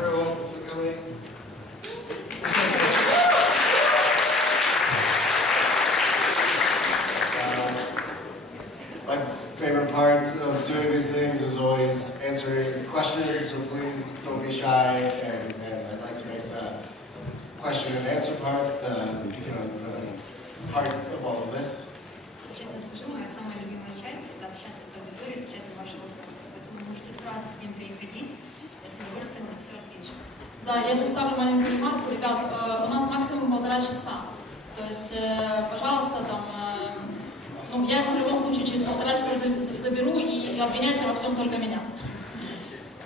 everyone for coming. My favorite part of doing these things is always answering questions, so please don't be shy, and I'd like to make the question and answer part the heart of all of this. Честно скажу, моя самая любимая часть – это общаться с аудиторией, отвечать на ваши вопросы. Поэтому можете сразу к ним переходить, я с удовольствием на все отвечу. Да, я тут ставлю маленькую ремарку. Ребят, у нас максимум 1,5 часа. То есть, пожалуйста, там, я в любом случае через 1,5 часа заберу и обвиняйте во всем только меня.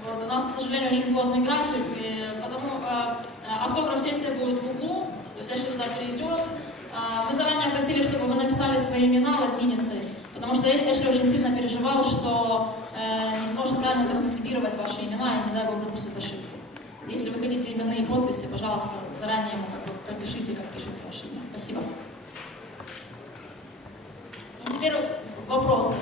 Вот, у нас, к сожалению, очень плотный график, и потому автограф-сессия будет в углу, то есть если туда перейдет. Мы заранее просили, чтобы вы написали свои имена латиницей, потому что Эшли очень сильно переживал, что не сможет правильно транскрибировать ваши имена и, не дай бог, допустит ошибку. Если вы хотите именные подписи, пожалуйста, заранее ему пропишите, как пишется ваше имя. Спасибо. И теперь вопросы.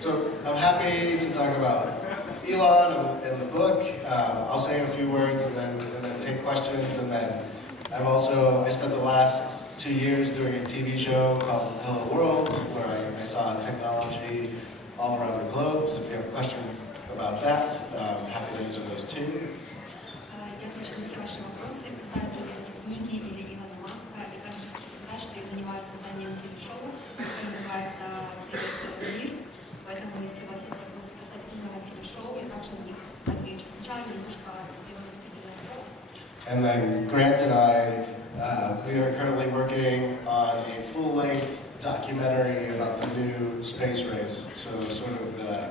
So I'm happy to talk about Elon and the book. I'll say a few words and then take questions, and then I spent the last 2 years doing a TV show called Hello World, where I saw technology all around the globe. So if you have questions about that, I'm happy to answer those too. Я отвечу на все ваши вопросы, касаются ли они книги или Илона Маска, и также хочу сказать, что я занимаюсь созданием телешоу, которое называется «Привет, мир». Поэтому, если у вас есть вопросы касательно телешоу, я также на них отвечу. Сначала немножко сделаю вступительное слово. And then Grant and I, we are currently working on a full-length documentary about the new space race. So sort of the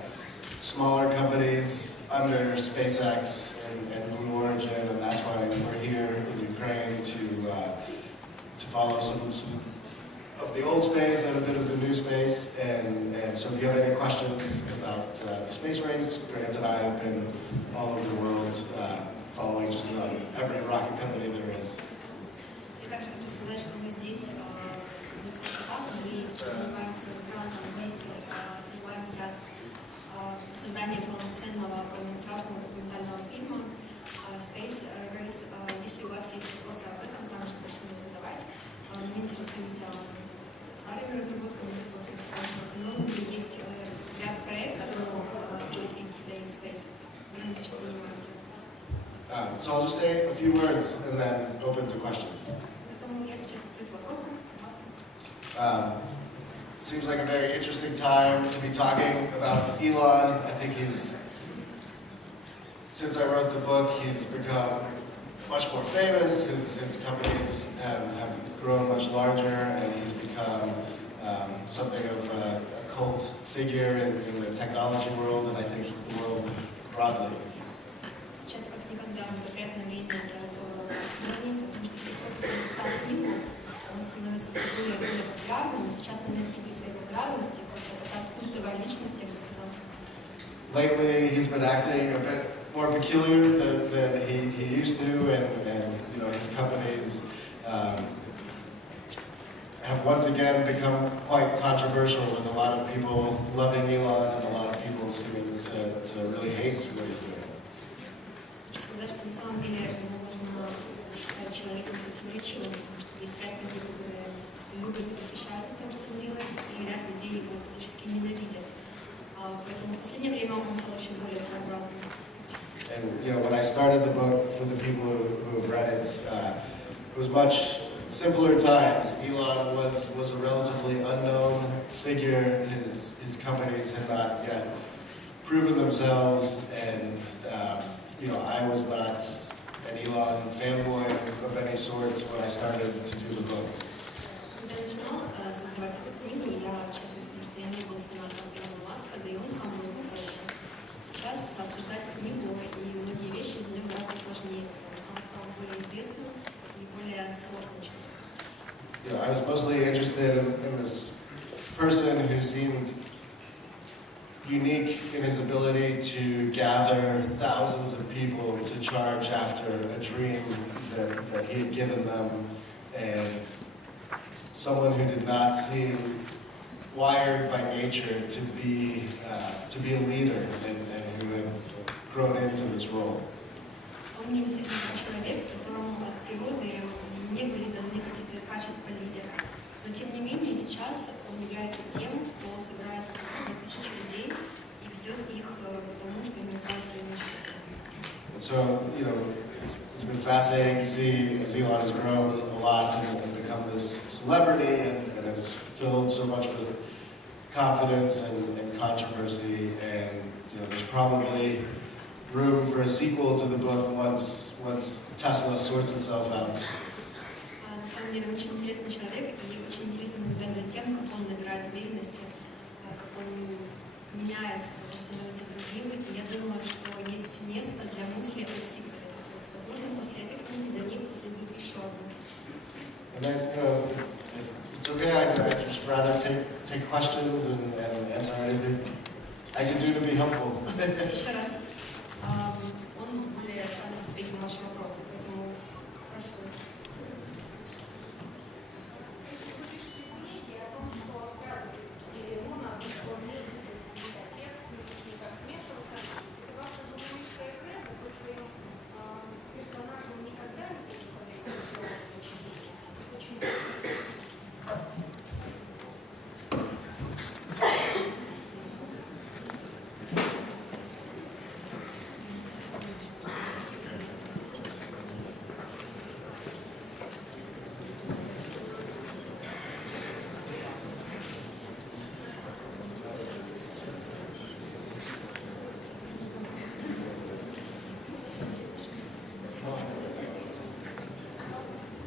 smaller companies under SpaceX and Blue Origin, and that's why we're here in Ukraine to follow some of the old space and a bit of the new space. And so if you have any questions about the space race, Grant and I have been all over the world following just about every rocket company there is. Я также хочу сказать, что мы здесь мы занимаемся с Грантом вместе, занимаемся созданием полноценного полнометражного документального фильма Space Race. Если у вас есть вопросы об этом, также прошу меня задавать. Мы интересуемся старыми разработками, интересуемся также новыми. Есть ряд проектов, будет in Space, которыми мы сейчас занимаемся. So I'll just say a few words and then open to questions. Seems like a very interesting time to be talking about Elon. I think since I wrote the book, he's become much more famous. His companies have grown much larger, and he's become something of a cult figure in the technology world, and I think the world broadly. Сейчас как никогда благоприятное время для разговора о Илоне, потому что с тех пор, как он написал книгу, он становится все более и более популярным. Сейчас он на пике своей популярности, просто такая культовая личность, я бы сказала. Lately, he's been acting a bit more peculiar than he used to, and his companies have once again become quite controversial, with a lot of people loving Elon and a lot of people seeming to really hate what he's doing. Хочу сказать, что на самом деле его можно считать человеком противоречивым, потому что есть ряд людей, которые любят и восхищаются тем, что он делает, и ряд людей его практически ненавидят. Поэтому в последнее время он стал еще более своеобразным. And when I started the book, for the people who have read it, it was much simpler times. Elon was a relatively unknown figure. His companies had not yet proven themselves, and I was not an Elon fanboy of any sort when I started to do the book. Когда я начинал создавать эту книгу, я честно скажу, что я не был фанатом Илона Маска, да и он сам был проще. Сейчас обсуждать книгу и многие вещи для меня гораздо сложнее, потому что он стал более известным и более сложным человеком. I was mostly interested in this person who seemed unique in his ability to gather thousands of people to charge after a dream that he had given them, and someone who did not seem wired by nature to be a leader, and who had grown into this role. Он мне интересен как человек, которому от природы не были даны какие-то качества лидера. Но тем не менее сейчас он является тем, кто собирает тысячи людей и ведет их к тому, что им называется своей мечтой. And so, you know, it's been fascinating to see as Elon has grown a lot and become this celebrity and has filled so much with confidence and controversy. And, you know, there's probably room for a sequel to the book once Tesla sorts itself out. На самом деле очень интересный человек, и очень интересно наблюдать за тем, как он набирает уверенности, как он меняется, как он становится другим. И я думаю, что есть место для мысли о сиквеле. То есть, возможно, после этой книги за ней последует еще одна. And then, you know, if it's okay, I'd just rather take questions and answer anything I can do to be helpful. Еще раз, он более с радостью ответит на ваши вопросы, поэтому прошу вас.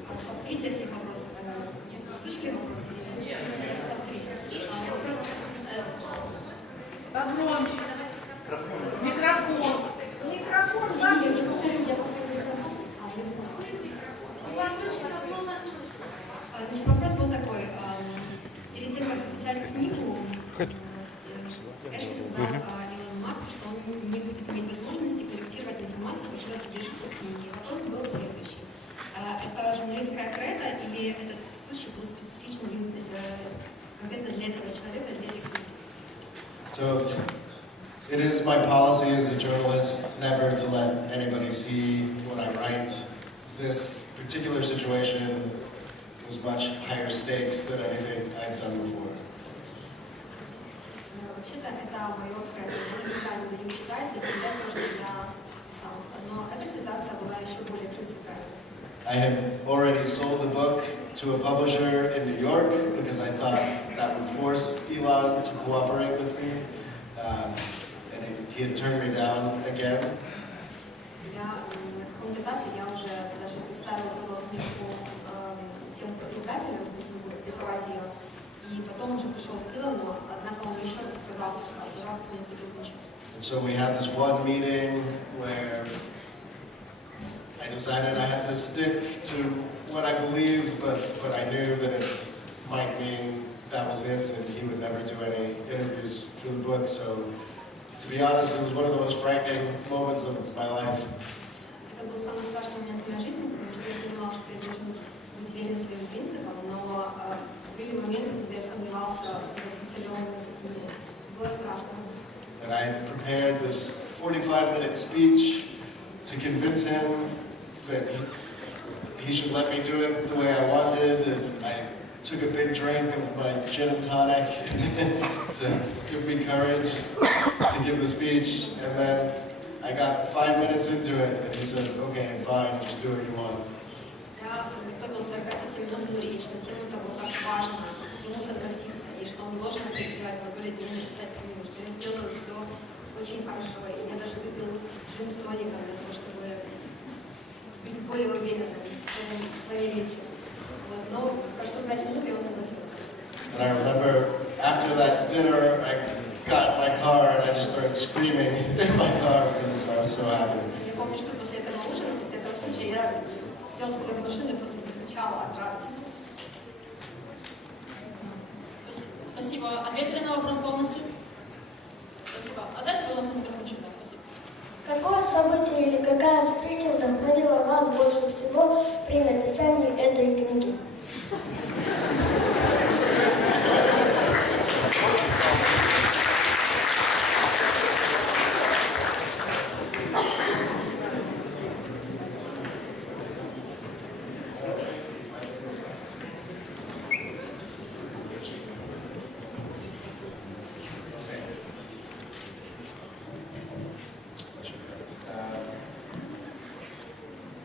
Повторить для всех вопросов. Слышали вопросы? Нет. Повторить. Вопрос. Погромче. Микрофон. Микрофон. Я не повторю микрофон. Значит, вопрос был такой. Перед тем, как написать книгу, Эшли сказал Илону Маску, что он не будет иметь возможности корректировать информацию, которая содержится в книге. Вопрос был следующий. Это журналистская кредо или этот случай был специфичен конкретно для этого человека, для этой книги? So, it is my policy as a journalist never to let anybody see what I write. This particular situation was much higher stakes than anything I've done before. Вообще-то это мое кредо. Я никогда не даю читать, и никогда тоже я писал. Но эта ситуация была еще более принципиальной. I had already sold the book to a publisher in New York because I thought that would force Elon to cooperate with me. And he had turned me down again. Я на каком-то этапе я уже даже представила книгу тем, кто издателю, публиковать ее, и потом уже пришел к Илону, однако он еще раз отказался с ним сотрудничать. And so we had this one meeting where I decided I had to stick to what I believed, but I knew that it might mean that was it and he would never do any interviews for the book. So, to be honest, it was one of the most frightening moments of my life. Это был самый страшный момент в моей жизни, потому что я понимала, что я должен быть верен своим принципам, но были моменты, когда я сомневался в согласиться ли он на эту книгу. Было страшно. And I had prepared this 45-minute speech to convince him that he should let me do it the way I wanted, and I took a big drink of my gin and tonic to give me courage to give the speech, and then I got 5 minutes into it, and he said, okay, fine, just do what you want. Я подготовила 45-минутную речь на тему того, как важно ему согласиться, и что он должен позволить мне написать книгу, что я сделаю все очень хорошо, и я даже выпил джин с тоником для того, чтобы быть более уверенным в своей речи. Вот. Но прошло 5 минут, и он согласился. And I remember after that dinner, I got in my car and I just started screaming in my car because I was so happy. Я помню, что после этого ужина, после этого случая, я сел в свою машину и просто закричала от радости. Спасибо. Ответили на вопрос полностью? Спасибо. А дайте, пожалуйста, микрофон чуть. Спасибо. Какое событие или какая встреча вдохновила вас больше всего при написании этой книги?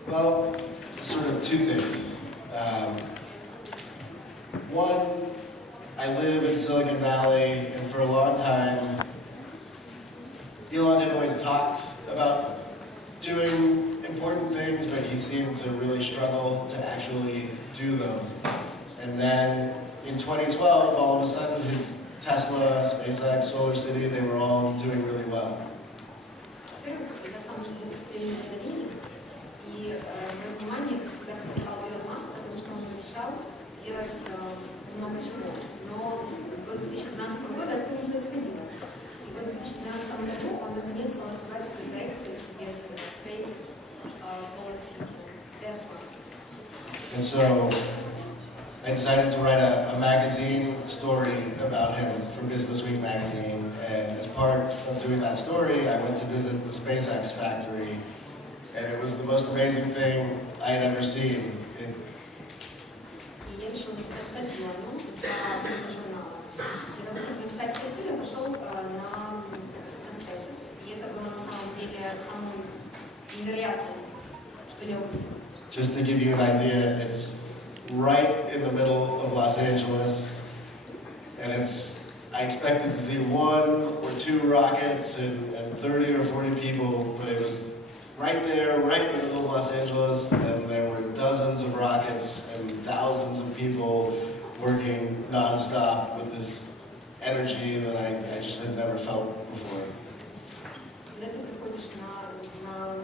Well, sort of two things. One, I live in Silicon Valley, and for a long time, Elon had always talked about doing important things, but he seemed to really struggle to actually do them. And then in 2012, all of a sudden, his Tesla, SpaceX, Solar City, they were all doing really well. Во-первых, я сам живу в Кремниевой долине, и мое внимание всегда привлекал Илон Маск, потому что он обещал делать много чего. Но до 2015 года этого не происходило. И вот в 2012 году он наконец стал называть свои проекты известными: SpaceX, Solar City, Tesla. And so I decided to write a magazine story about him for Business Week magazine, and as part of doing that story, I went to visit the SpaceX factory, and it was the most amazing thing I had ever seen. И я решила написать статью о нем для бизнес-журнала. Для того, чтобы написать статью, я пошел на SpaceX, и это было на самом деле самым невероятным, что я увидела. Just to give you an idea, it's right in the middle of Los Angeles, and I expected to see 1 or 2 rockets and 30 or 40 people, but it was right there, right in the middle of Los Angeles, and there were dozens of rockets and thousands of people working non-stop with this energy that I just had never felt before. Когда ты приходишь на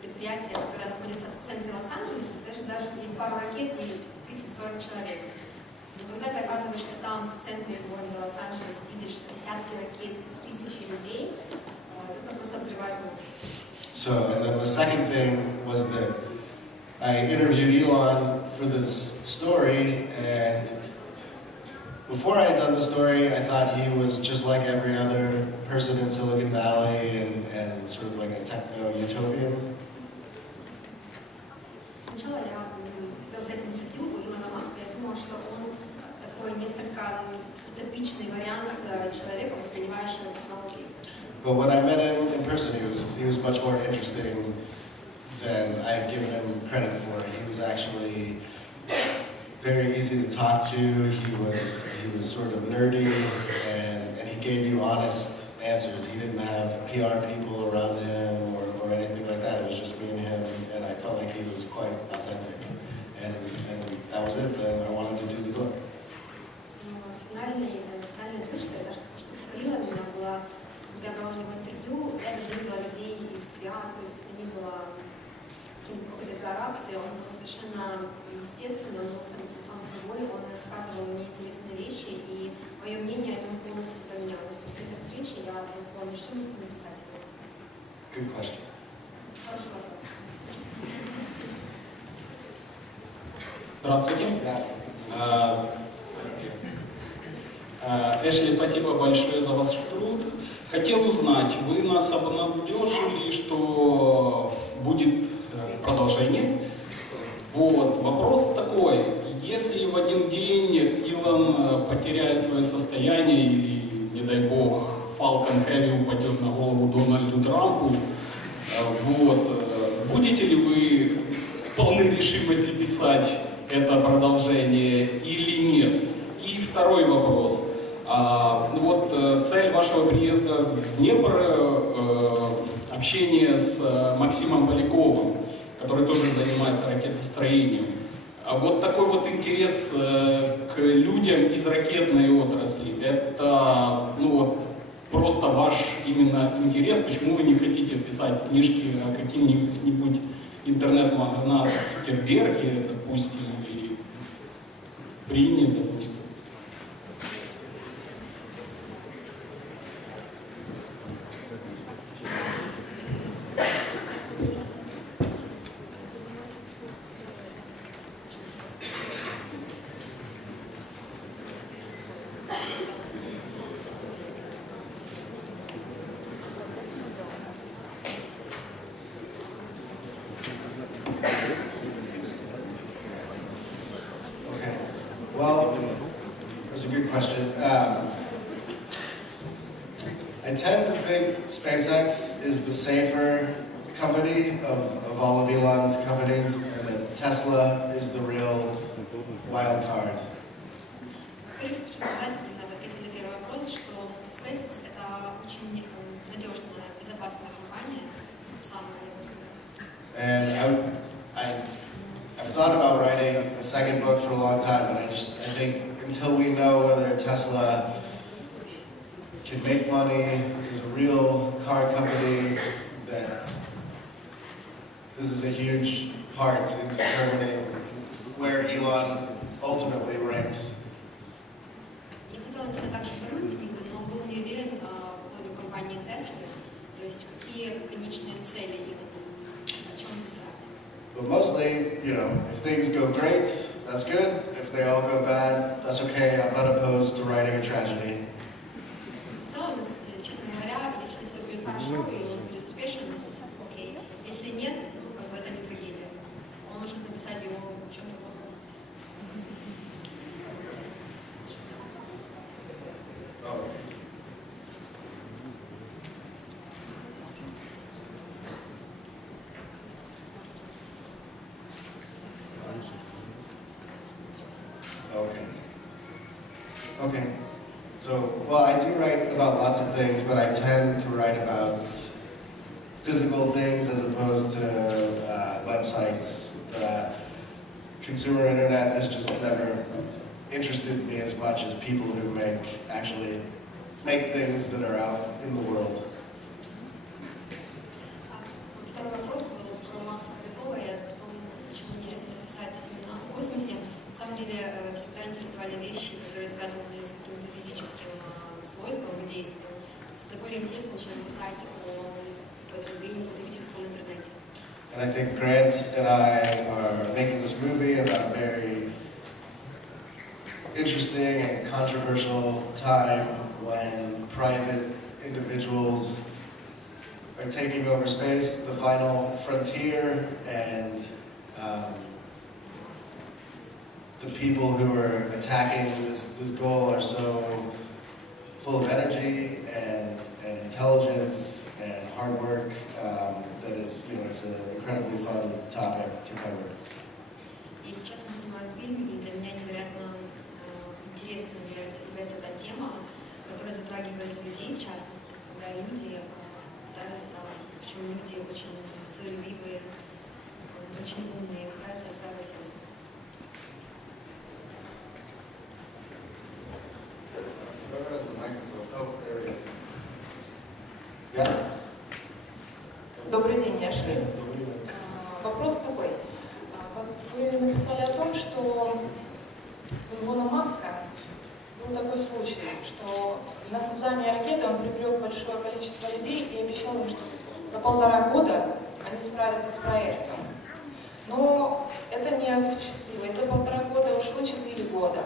предприятие, которое находится в центре Лос-Анджелеса, ты ожидаешь увидеть пару ракет и 30-40 человек. Но когда ты оказываешься там, в центре города Лос-Анджелес, видишь десятки ракет, тысячи людей, это просто взрывает мозг. So, and then the second thing was that I interviewed Elon for this story, and before I had done the story, I thought he was just like every other person in Silicon Valley and sort of like a techno-utopian. Сначала я хотела взять интервью у Илона Маска, я думала, что он такой несколько утопичный вариант человека, воспринимающего технологии. But when I met him in person, he was much more interesting than I had given him credit for. He was actually very easy to talk to. He was sort of nerdy, and he gave you honest answers. He didn't have PR people around him or anything like that. It was just me and him, and I felt like he was quite authentic. And that was it. Then I wanted to do the book. Финальной точкой, это что покорило меня, была, когда я брала у него интервью, рядом не было людей из пиар, то есть это не было какой-то пиар-акции, он был совершенно естественный, он был сам собой, он рассказывал мне интересные вещи, и мое мнение о нем полностью поменялось. После этой встречи я была решимости написать его. Good question. Хороший вопрос. Здравствуйте. Эшли, спасибо большое за ваш труд. Хотел узнать, вы нас обнадежили, что будет продолжение. Вот, вопрос такой, если в один день Илон потеряет свое состояние и, не дай бог, Falcon Heavy упадет на голову Дональду Трампу, вот, будете ли вы полны решимости писать это продолжение или нет? И второй вопрос. Цель вашего приезда в Днепр – общение с Максимом Поляковым, который тоже занимается ракетостроением. Вот такой вот интерес к людям из ракетной отрасли – это просто ваш именно интерес, почему вы не хотите писать книжки о каких-нибудь интернет-магнатах Цукерберге, допустим, или Брине, допустим. Okay. Well, that's a good question. I tend to think SpaceX is the safer company of all of Elon's companies, and that Tesla is the real wild card. Во-первых, хочу сказать, в ответе на первый вопрос, что SpaceX — это очень надежная, безопасная компания, самая, я бы сказала. And I've thought about writing a second book for a long time, but I think until we know whether Tesla can make money, is a real car company, that this is a huge part in determining where Elon ultimately ranks. Я хотела написать также вторую книгу, но был не уверен по поводу компании Tesla, то есть какие конечные цели и о чем писать. But mostly, if things go great, that's good. If they all go bad, that's okay. I'm not opposed to writing a tragedy. В целом, честно говоря, если все будет хорошо и он будет успешен, окей. Если нет, это не трагедия. Он может написать его в чем-то плохом. Okay. So, well, I do write about lots of things, but I tend to write about physical things as opposed to websites. The consumer internet has just never interested me as much as people who actually make things that are out in the world. Второй вопрос был про Маска Полякова. Я думаю, почему интересно писать именно о космосе. На самом деле, всегда интересовали вещи, которые связаны с каким-то физическим свойством и действием. Это более интересно, чем писать о потреблении потребительского в интернете. And I think Grant and I are making this movie about a very interesting and controversial time when private individuals are taking over space, the final frontier, and the people who are attacking this goal are so full of energy and intelligence and hard work that it's an incredibly fun topic to cover. И сейчас мы снимаем фильм, и для меня невероятно интересной является эта тема, которая затрагивает людей, в частности, когда люди пытаются, причем люди очень трудолюбивые, очень умные, пытаются осваивать космос. Добрый день, Эшли. Вопрос такой. Вот вы написали о том, что у Илона Маска был такой случай, что на создание ракеты он привлек большое количество людей и обещал им, что за 1,5 года они справятся с проектом. Но это не осуществилось. За 1,5 года ушло 4 года.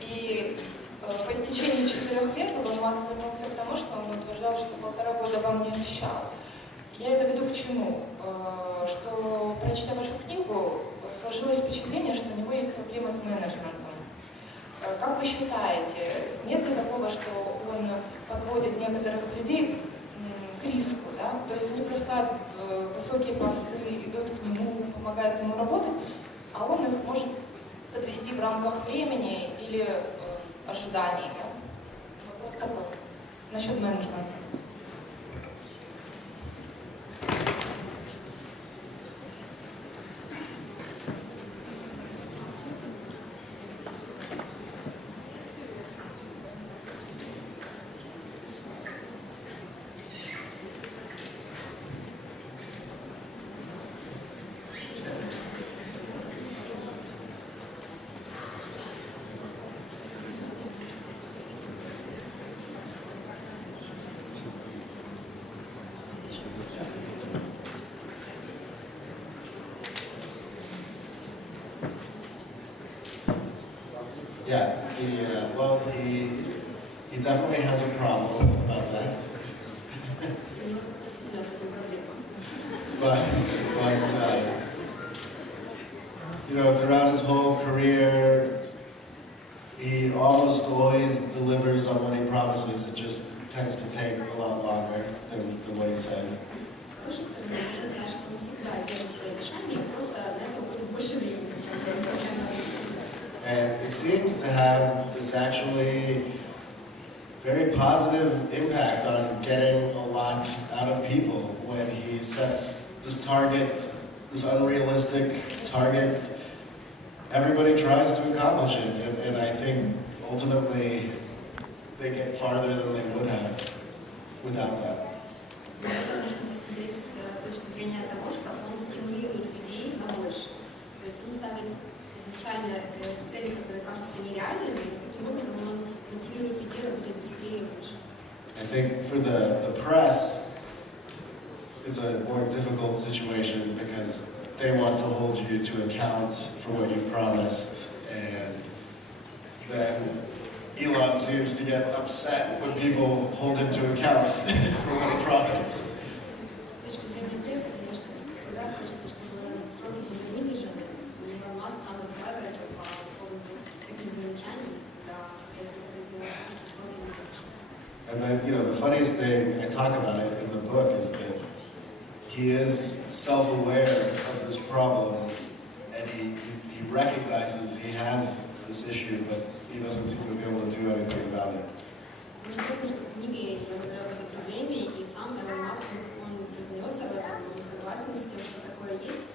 И по истечении 4 лет Илон Маск вернулся к тому, что он утверждал, что 1,5 года вам не обещал. Я это веду к чему? Что, прочитав вашу книгу, сложилось впечатление, что у него есть проблемы с менеджментом. Как вы считаете, нет ли такого, что он подводит некоторых людей к риску, да? То есть они бросают высокие посты, идут к нему, помогают ему работать, а он их может подвести в рамках времени или ожиданий. Да? Вопрос такой, насчет менеджмента. Yeah, he definitely has a problem about that. But throughout his whole career, he almost always delivers on what he promises. It just tends to take a lot longer than what he said. С хорошей стороны, нужно знать, что он всегда делает свои решения, просто на это уходит больше времени, чем изначально. And it seems to have this actually very positive impact on getting a lot out of people when he sets this target, this unrealistic target. Everybody tries to accomplish it, and I think ultimately they get farther than they would have without that. Это можно посмотреть с точки зрения того, что он стимулирует людей на больше. То есть он ставит изначально цели, которые кажутся нереальными, но таким образом он мотивирует людей работать быстрее и лучше. I think for the press, it's a more difficult situation because they want to hold you to account for what you've promised, and then Elon seems to get upset when people hold him to account for what he promised. С точки зрения прессы, конечно, всегда хочется, чтобы сроки были выдержаны, и Илон Маск сам расстраивается по поводу таких замечаний, когда пресса говорит ему, что сроки не выдержаны. And then, the funniest thing, I talk about it in the book, is that he is self-aware of this problem, and he recognizes he has this issue, but he doesn't seem to be able to do anything about it. Самое интересное, что в книге я говорю об этой проблеме, и сам Илон Маск, он признается в этом, он согласен с тем, что такое есть,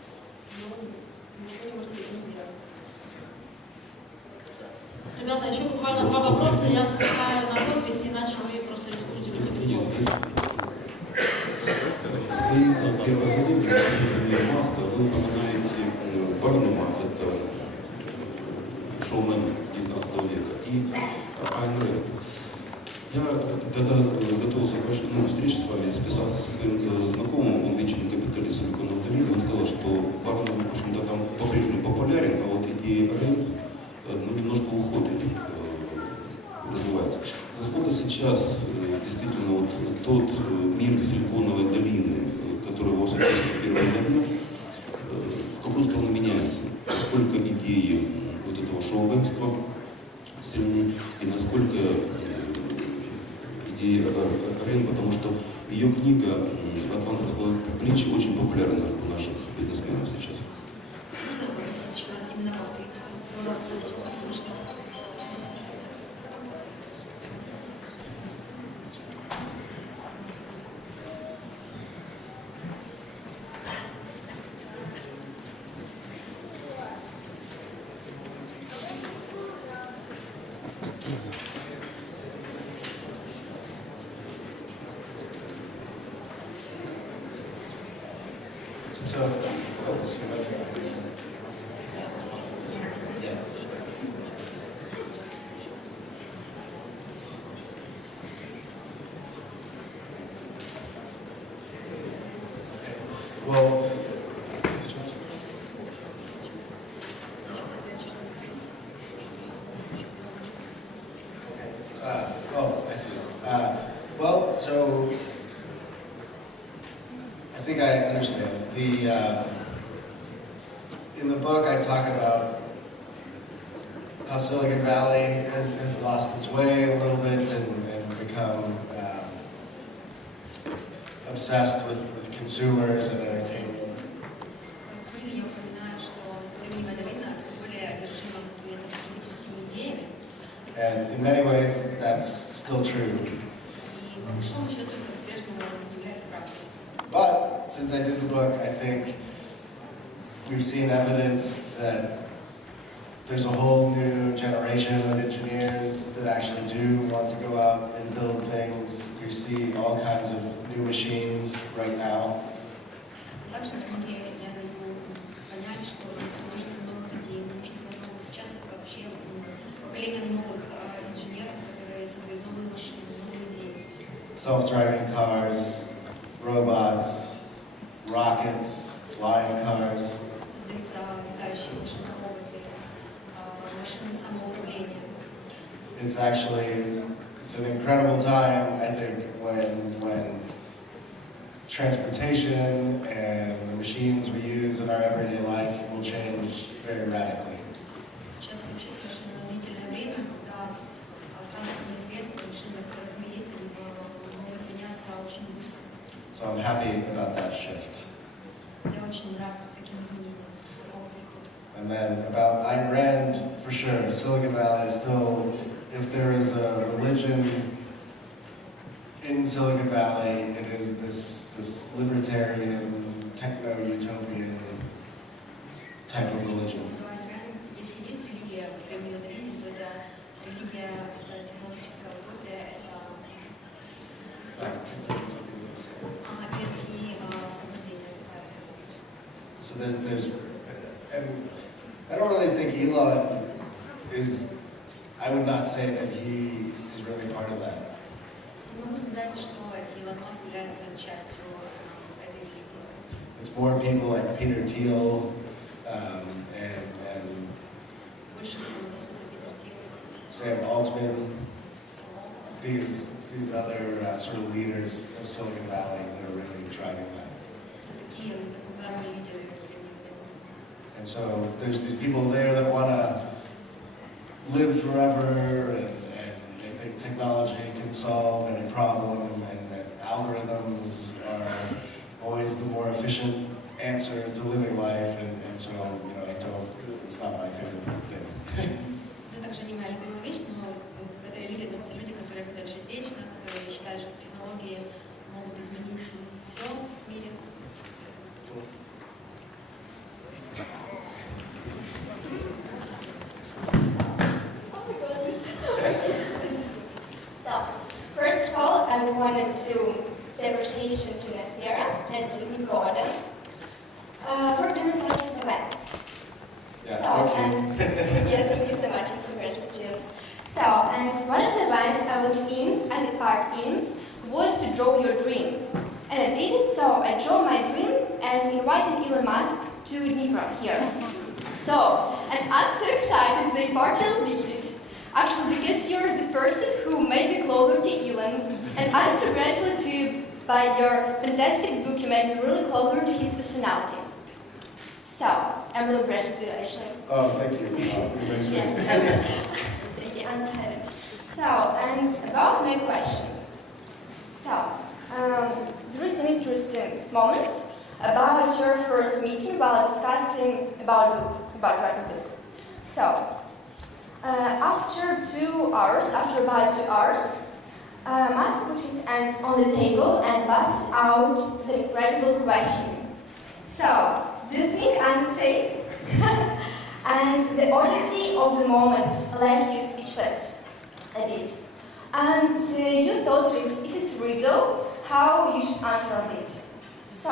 но ничего не может с этим сделать. Ребята, еще буквально 2 вопроса, я отдыхаю на подпись, иначе вы просто рискуете уйти без подписи. Вы первое время Маска, вы упоминаете Барнума, это шоумен 19 века, и Айн Рэнд. Я, когда готовился к вашей встрече с вами, списался со своим знакомым, он вечный капиталист Силиконовой долины, он сказал, что Барнум, в общем-то, там по-прежнему популярен, а вот идея Рэнд немножко уходит, развивается. Насколько сейчас действительно вот тот мир Силиконовой долины, который у вас в первое время, в какую сторону меняется? Насколько идеи вот этого шоу-вебства сильны, и насколько идеи Рен, потому что ее книга «Атлант расплывает плечи» очень популярна у наших бизнесменов сейчас. Можно попросить еще раз именно повторить? Было плохо слышно. Well, I see. Well, so I think I understand. In the book, I talk about how Silicon Valley has lost its way a little bit and become obsessed with consumers and entertainment. В книге я упоминаю, что Кремниевая долина все более одержима какими-то потребительскими идеями. And in many ways, that's still true. И по большому счету это по-прежнему является правдой. But since I did the book, I think we've seen evidence that there's a whole new generation of engineers that actually do want to go out and build things. We see all kinds of new machines right now. Также в книге я даю понять, что есть множество новых идей, множество новых, сейчас это вообще поколение новых инженеров, которые создают новые машины, новые идеи. Self-driving cars, robots, rockets, flying cars. Создаются летающие машины, роботы, машины самоуправления. It's an incredible time, I think, when transportation and the machines we use in our everyday life will change very radically. Сейчас вообще совершенно удивительное время, когда транспортные средства, машины, на которых мы ездим, могут меняться очень быстро. So I'm happy about that shift. очень рад таким изменениям, такому переходу. And then about Ayn Rand, for sure, Silicon Valley is still, if there is a religion in Silicon Valley, it is this libertarian, techno-utopian type of religion. Если есть религия в Кремниевой долине, то это религия, это технологическая утопия, это и освобождение. So there's, and I don't really think Elon is, I would not say that he is really part of that. Не могу сказать, что Илон Маск является частью этой религии. It's more people like Peter Thiel, and Больше к нему относится Питер Тил, Sam Altman, Соломон. these other sort of leaders of Silicon Valley that are really driving that. Такие так называемые лидеры Кремниевой долины. And so there's these people there that want to live forever, and they think technology can solve any problem, and that algorithms are always the more efficient answer to living life, and so, you know, it's not my favorite thing. Это также не моя любимая вещь, но в этой религии относятся люди, которые хотят жить вечно, которые считают, что технологии могут изменить все в мире. So, first of all, I wanted to say appreciation to Nasira and to Nicoda for doing such events. Yeah, So, thank you. and yeah, thank you so much. It's very good too. So, and one of the events I took part in was to draw your dream. And I did it, so I drew my dream as invited Elon Musk to Dnipro here. So, and I'm so excited that Bartel did it. Actually, because you're the person who made me closer to Elon, and I'm so grateful to you by your fantastic book. You made me really closer to his personality. So, I'm really grateful to you, actually. Oh, thank you. It makes me- Thank you, I'm sorry. So, and about my question. So, there is an interesting moment about your first meeting while discussing about writing a book. So, after about 2 hours, Musk put his hands on the table and busted out the incredible question. So, do you think I'm insane? And the oddity of the moment left you speechless a bit. And you thought if it's riddle, how you should answer it. So,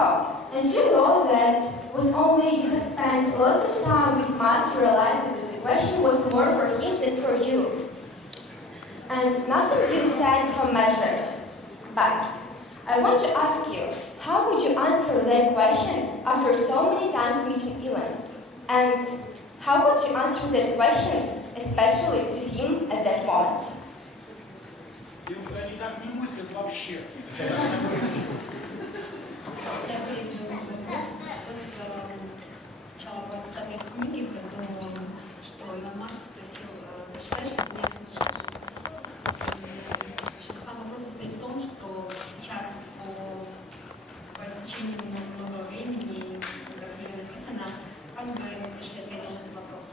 and you know that was only you had spent lots of time with Musk to realize that the question was more for him than for you. And nothing really said or measured. But I want to ask you, how would you answer that question after so many times meeting Elon? And how would you answer that question, especially to him at that moment? Девушка, они так не мыслят вообще. Я переведу вопрос. Сначала была цитата из книги про то, что Илон Маск спросил, считаешь ли ты меня сумасшедшим? Сам вопрос состоит в том, что сейчас по истечению много времени, когда книга написана, как бы ты ответил на этот вопрос?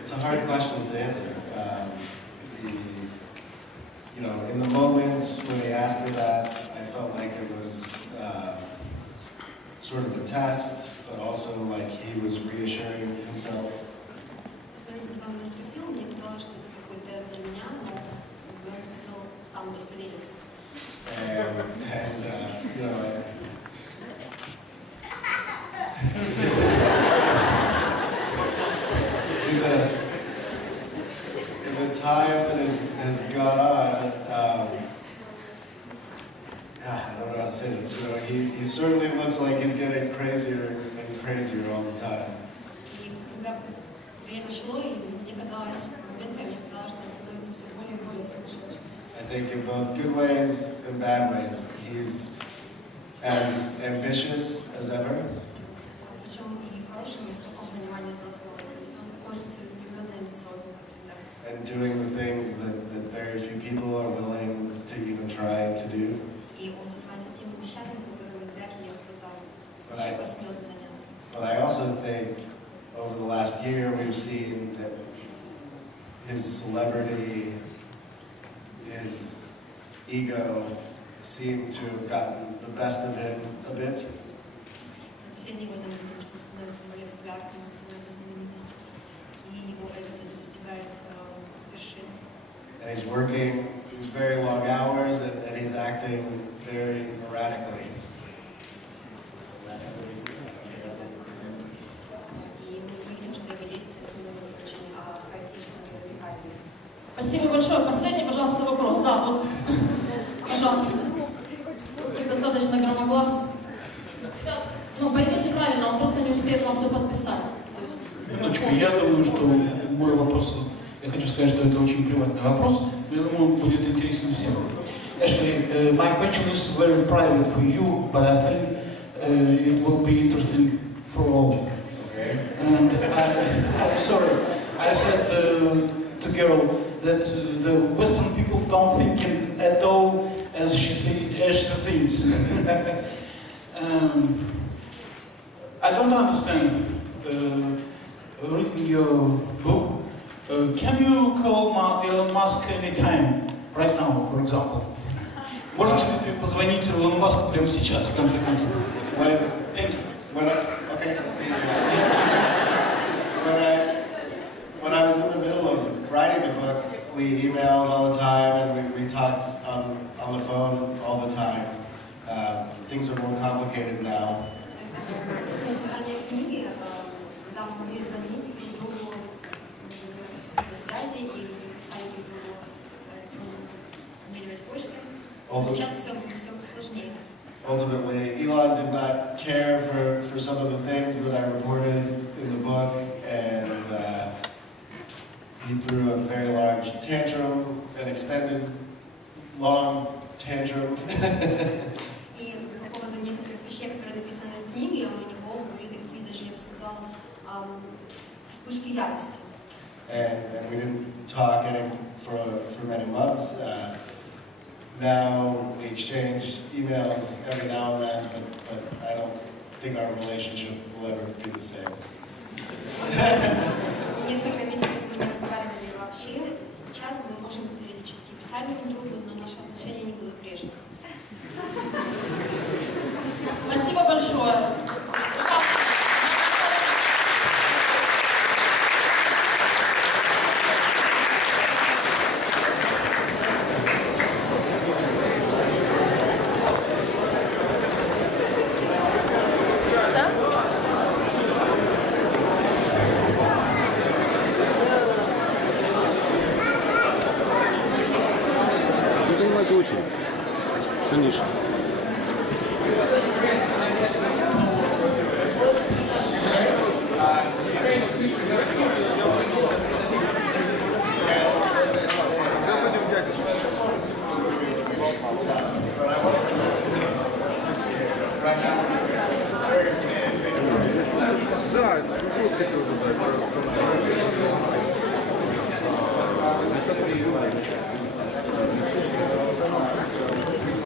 It's a hard question to answer. In the moment when they asked me that, I felt like it was sort of a test, but also like he was reassuring himself. Когда он меня спросил, мне казалось, что это такой тест для меня, но он хотел сам удостовериться. In the time that has gone on, I don't know how to say this. He certainly looks like he's getting crazier and crazier all the time. И когда время шло, и мне казалось, моментами мне казалось, что он становится все более и более сумасшедшим. I think in both good ways and bad ways, he's as ambitious as ever. Причем и в хорошем, и в плохом понимании этого слова. doing the things that very few people are willing to even try to do. И он занимается теми вещами, которыми вряд ли кто-то But посмел бы заняться. But I also think over the last year we've seen that his celebrity, his ego seem to have gotten the best of him a bit. За последние годы мы видим, что он становится более популярным, он становится знаменитостью, и его эго достигает вершин. And he's working these very long hours and he's acting very erratically. И мы видим, что его действия становятся очень хаотичными и радикальными. Спасибо большое. Последний, пожалуйста, вопрос. Да, вот, пожалуйста. Вы достаточно громогласно. Ну, поймите правильно, он просто не успеет вам все подписать. То есть... Минуточку, я думаю, что мой вопрос, я хочу сказать, что это очень приватный вопрос, но я думаю, он будет интересен всем. Actually, my question is very private for you, but I think it will be interesting for all. Okay. And I'm sorry, I said to girl that the Western people don't think at all as she thinks. I don't understand. Reading your book, can you call Elon Musk anytime, right now, for example? Можешь ли ты позвонить Илону Маску прямо сейчас, в конце концов? When I was in the middle of writing the book, we emailed all the time and we talked on the phone all the time. Things are more complicated now. В процессе написания книги, да, мы могли звонить друг другу, например, до связи, и мы писали друг другу обмениваясь почтой. Сейчас все сложнее. Ultimately, Elon did not care for some of the things that I reported in the book, and he threw a very large tantrum, an extended, long tantrum. И по поводу некоторых вещей, которые написаны в книге, у него были такие, даже я бы сказала, вспышки ярости. And we didn't talk for many months. Now we exchange emails every now and then, but I don't think our relationship will ever be the same. Несколько месяцев мы не разговаривали вообще. Сейчас мы можем периодически писать друг другу, но наши отношения не будут прежними. Спасибо большое. Занимается очень. Конечно. Да, это русский тоже, да.